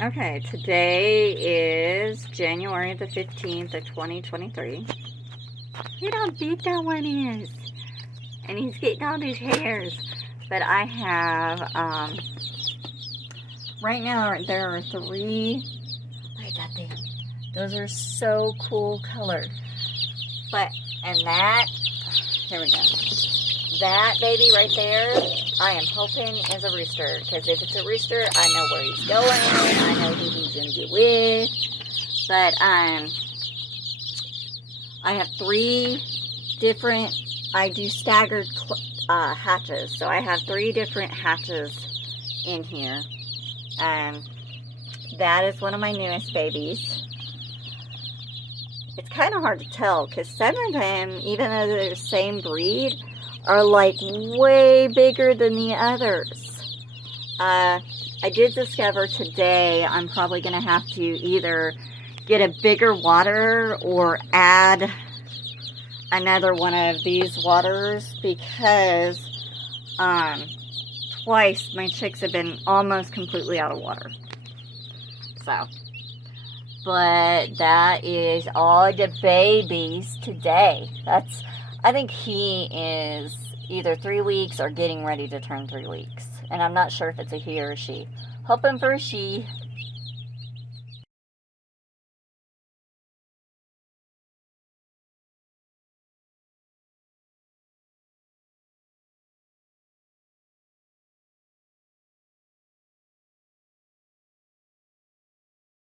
Okay, today is January the 15th of 2023. Look how big that one is. And he's getting all these hairs. But I have, right now there are 3, look at that thing. Those are so cool colored. But, and that, here we go. That baby right there, I am hoping is a rooster. Because if it's a rooster, I know where he's going. I know who he's going to get with. But I have 3 different, I do staggered hatches. So I have 3 different hatches in here. And that is one of my newest babies. It's kind of hard to tell because some of them, even though they're the same breed, are like way bigger than the others. I did discover today I'm probably going to have to either get a bigger water or add another one of these waters because twice my chicks have been almost completely out of water. So, but that is all the babies today. I think he is either 3 weeks or getting ready to turn 3 weeks. And I'm not sure if it's a he or a she. Hoping for a she.